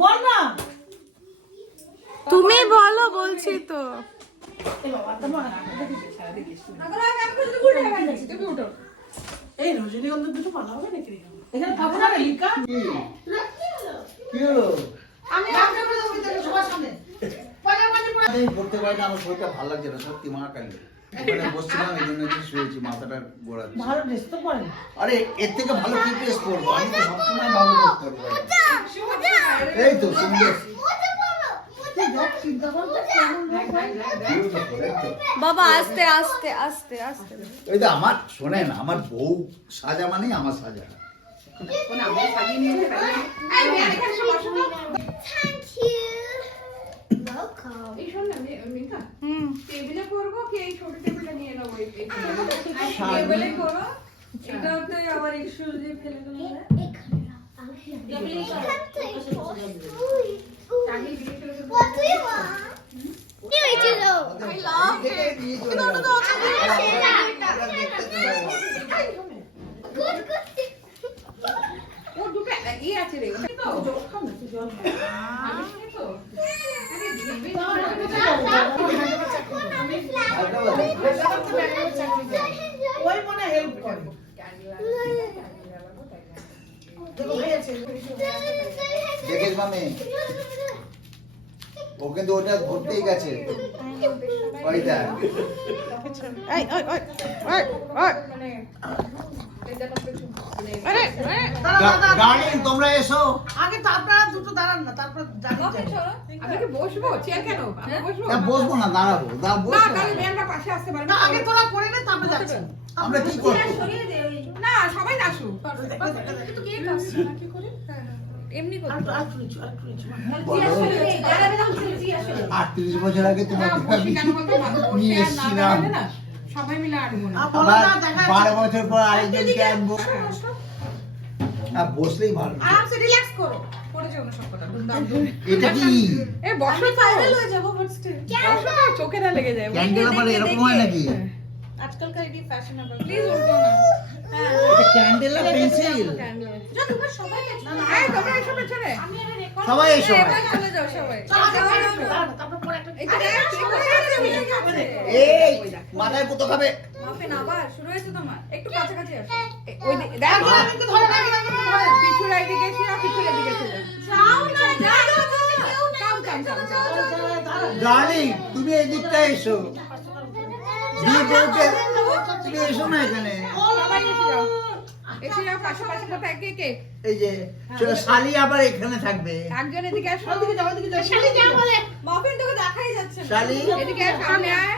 বল না, তুমি বলো, বলছি তো। এই রজনীগন্ধা দুটো পালা হবে নাকি এখানে পাবো না লিকা কি হলো? আমি রান্না করে দেবো তোকে সবার সামনে আমি পড়তে পারি না, আমার শরীরটা ভালো লাগছে না সত্যি মা কালী। এখানে বসছিলাম এই জন্য একটু শুয়েছি, মাথাটা গোড়াচ্ছে। ভালো ড্রেস তো পরে আরে এর থেকে ভালো কি ড্রেস পরবো? আমি তো সবসময় ভালো ড্রেস পরবো। এই তো সুন্দর। বাবা আস্তে আস্তে আস্তে আস্তে। ওই তো আমার শোনেন, আমার বউ সাজা মানে আমার সাজা। টেবিলে করবো কি এই ছোট টেবিলটা নিয়ে নেবো? টেবিলে করো, এটাতে আবার একটু দিয়ে ফেলে দেবো। ও দুটো ই আছে রে, ওই মনে হেল্প করে দেখিস মামি, ও কিন্তু ওটা ঘুরতেই গেছে। ওইটা এই ওই ওই ওই ওই আরে ডার্লিং তোমরা এসো। আগে তো আপনারা দুটো দাঁড়ান না, তারপর জানি আমি কি বসবো? চেয়ার কেন? আমি বসবো না বসবো না, দাঁড়াবো। না, বসো তাহলে মেয়েটা পাশে আসতে পারবে না, না। আগে তোরা করে নে তারপর যাচ্ছেন। আমরা কি করবো? না, সবাই আসুক। এমনি করো। আরেকটু নিচু, আরেকটু নিচু। 38 বছর আগে তোমার না, বসে কেন বলতো? বসে আর না দাঁড়ালে না, সবাই মিলে আটবো না। বলো আবার না, দেখা 12 বছর পর আরেকজনকে আনবো। বসলেই ভালো। আরামসে রিল্যাক্স করো। পড়ে যাও না সবকটা। এটা কি এ বসো তো। ভাইরাল হয়ে যাবো বাট স্টিল। বসো তো, চোখে না লেগে যায়। ক্যান্ডেল আবার এরকম হয় নাকি? আজকালকার এটি ফ্যাশনেবল। প্লিজ উল্টো না। এটা ক্যান্ডেল না পেন্সিল? যা তোমরা সবাই এই তোমরা এসো পেছনে। সবাই এসো। চলে যাও সবাই। তারপর পরে একটা এই যে এই মাথায় পুতো খাবে। মাফিন আবার শুরু হয়েছে তোমার। একটু কাছাকাছি আসো। ওই দেখো একটু ধরে রাখি, একটু ধরে। পিছুর এদিকে এসে না, পিছুর এদিকে এসে যাও না, যাও না। ডার্লিং তুমি এই দিকটা এসো। বিয়ে বউকে তুমি এসো না এখানে। সবাই এসে যাও। এসে যাও পাশে পাশে কোথায় কে কে? এই যে শালি আবার এখানে থাকবে। একজন এদিকে আসো। ওদিকে যাও, ওদিকে যাও। শালি যা বলে। মাফিন তোকে দেখাই যাচ্ছে না। শালি এদিকে আসো, সামনে আয়।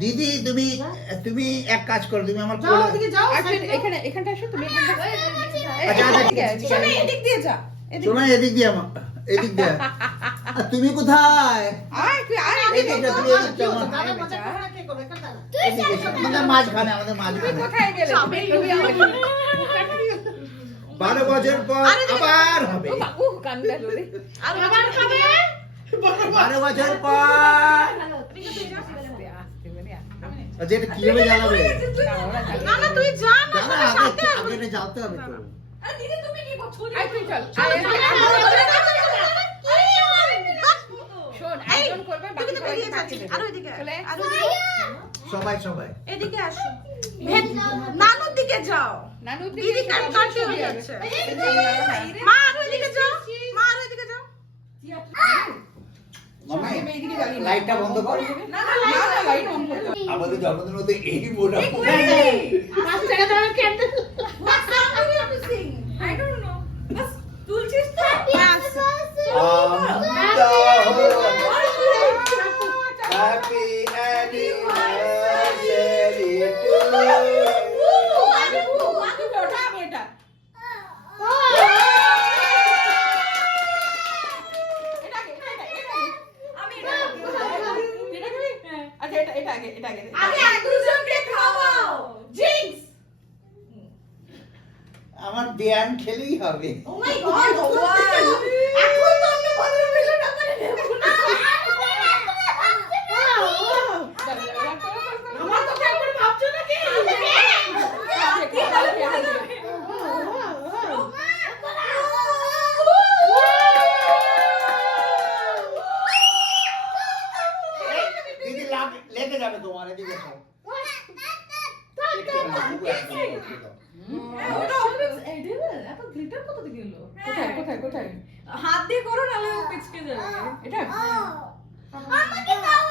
দিদি তুমি তুমি এক কাজ করো, তুমি আমার যাও, কোলে। ওদিকে যাও। আসো, এখানে এখানটা আসো তুমি। এখানটা আচ্ছা, এদিকে আসো। শোনো এদিক দিয়ে যা। শোনো এদিক দিয়ে আমার এদিক দিয়ে। আর তুমি কোথায়? আয় তুই আয় এই এদিকে। দিকটা, তুমি এদিকটা আমার। দাদা মজা করে না, কে করবে? এখানে দাঁড়া। এদিকে এসো। আমাদের মাঝখানে, আমাদের তুই মাঝখানে। কোথায় গেলে? তুমি 12 বছর পর আবার হবে। কান্দা রে। আবার খাবে? 12 বছর পর। আচ্ছা এটা কিভাবে জানাবে? না না তুই যা না। জানা আগে আগে এটা জানতে হবে তো। আরে দিদি তুমি কি করছো? আয় তুই চল। শোন, একজন করবে বাকি সবাইকে পাঠিয়ে দেবে। আরো এদিকে চলে। আরো সবাই সবাই। এদিকে আসো। নানুর দিকে যাও। নানু দিদি কান কাটে হয়ে যাচ্ছে। মা আরো এদিকে যাও। মা আরো এদিকে যাও। মামা লাইটটা বন্ধ কর। না না লাইট অন করো। আমাদের জন্মদিন হতে এই মোড়া। পাঁচ টাকা দাও candle. What's wrong with you to sing? I don't know. বাস তুলছিস তো? হ্যাপি অ্যানিভার্সারি টু আমার ব্যায়াম খেলেই হবে। Oh my god, এখন তো অন্য ভদ্র মিলন আমার আমার তো খেয়াল করে ভাবছো নাকি? কোথায় কোথায় কোথায় হাত দিয়ে করো নাহলে ও পিছকে যাবে এটা আমাকে দাও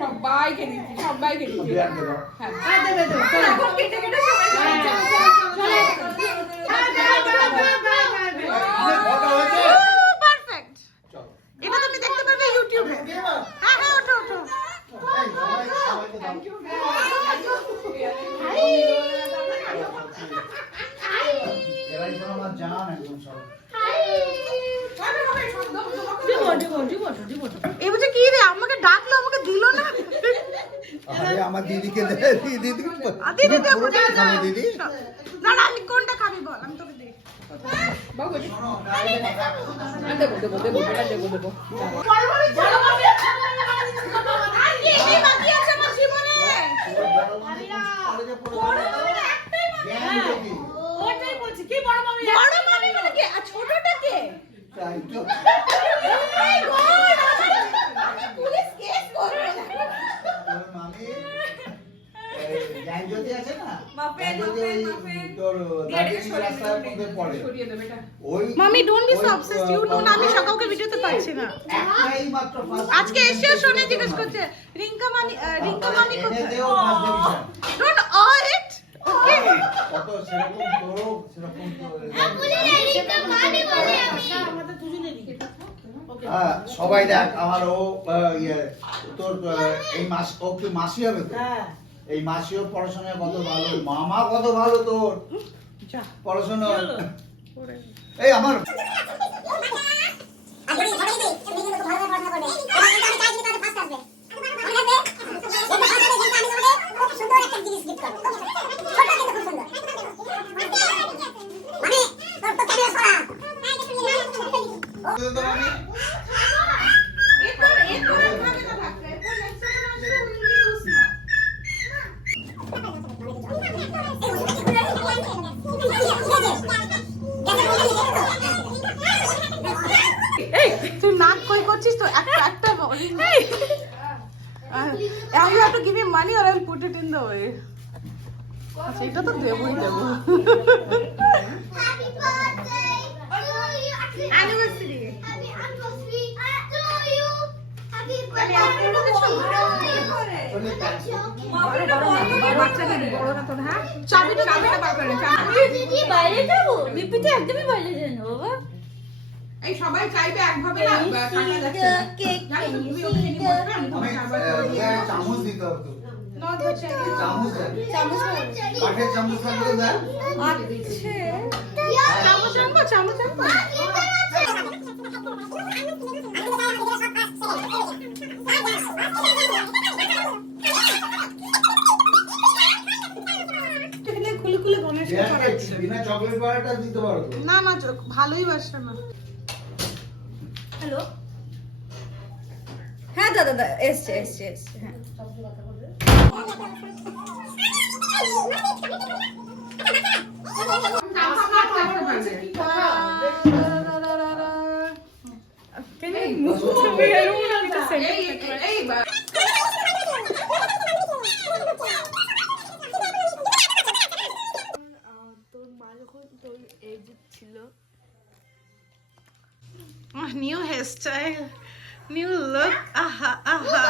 সবাইকে দিচ্ছি সবাইকে দিচ্ছি বিয়ারকে দাও। হ্যাঁ দেবে দেবে এখন কেটে কেটে সবাই কথা হয়েছে? পারফেক্ট চলো। এটা তুমি দেখতে পারবে ইউটিউবে দিয়ে দাও। হ্যাঁ হ্যাঁ ওঠো ওঠো এই, সবাইকে দাও। এরাই তো আমার জান একদম সব। এই বুঝে কি রে আমাকে ডাকলো আমাকে দিল না আরে আমার দিদিকে দে, দিদি দিদি তুমি দেবো, পুরোটাই যা, যা। খাবে দিদি। না না আমি কোনটা খাবি বল আমি তোকে দিই বাবু শোনো, দেবো দেবো দেবো এটা দেবো দেবো আর কি কি বাকি আছে আমার জীবনে কলেজে পড়ে জ্ঞান দিদি। ওটাই বলছি কি বড় মামি বড় মামি মানে কি আর ছোটটা কে তাই তো। মাই গড আমি পুলিশ কেস করব তোর মামি, এই জ্ঞানজ্যোতি আছে না? মাফেন, জ্ঞানজ্যোতি ওই মাফেন। তোর দিয়ে এটাকে দার্জিলিং রাস্তার মধ্যে পড়ে। সরিয়ে দেবে এটা ওই মামি ডোন্ট বি সো ওই, অবসেসড ইউ নো আমি সকালকে ভিডিওতে পাচ্ছি না একটাই মাত্র first আজকে division এসে শুনে পেয়েছে জিজ্ঞেস তোর করছে মামি। রিঙ্কা মামি এনে কোথায় দেও first division। ডোন্ট অ ইট ওকে কত সেরকম তোরও সেরকম তোর। আমাদের দুজনেরই ওকে হ্যাঁ, সবাই দেখ আমার ও ইয়ে তোর এই মাস ও কি মাসি হবে তো? হ্যাঁ এই মাসিও পড়াশোনায় কত ভালো, মামা কত ভালো তোর যা পড়াশোনা। এই আমার তো আমি তুই নাক কই করছিস তো একটা একটা you have to give me money or I'll put it in the way আচ্ছা এটা তো দেবই দেবো চাবিটা চাবিটা বার করে বাইরে যাবো লিপিতে একদমই বাইরে যাই না বাবা এই সবাই চাইবে একভাবে না কাটা যাচ্ছে না জানো তো, তুমি ওখানে নিয়ে বসবে আমি তোমার সাবার করে দিয়ে দেবো। চামচ দিতে হতো, not the chicken চামচ দেয়। চামচ কাঠের চামচ থাকলে দেয়। চামচ আনবো চামচ আনবো খুলে খুলে গমের বিয়ারকে বিনা চকলেট বারটা দিতে পারো তো। না না ভালোই বাসে না হ্যালো হ্যাঁ দাদা দাদা এসছে এসছে এসছে হ্যাঁ Can you move away? I don't want to send it. তোর মা যখন তোর এজ ছিল new hairstyle new look আহা আহা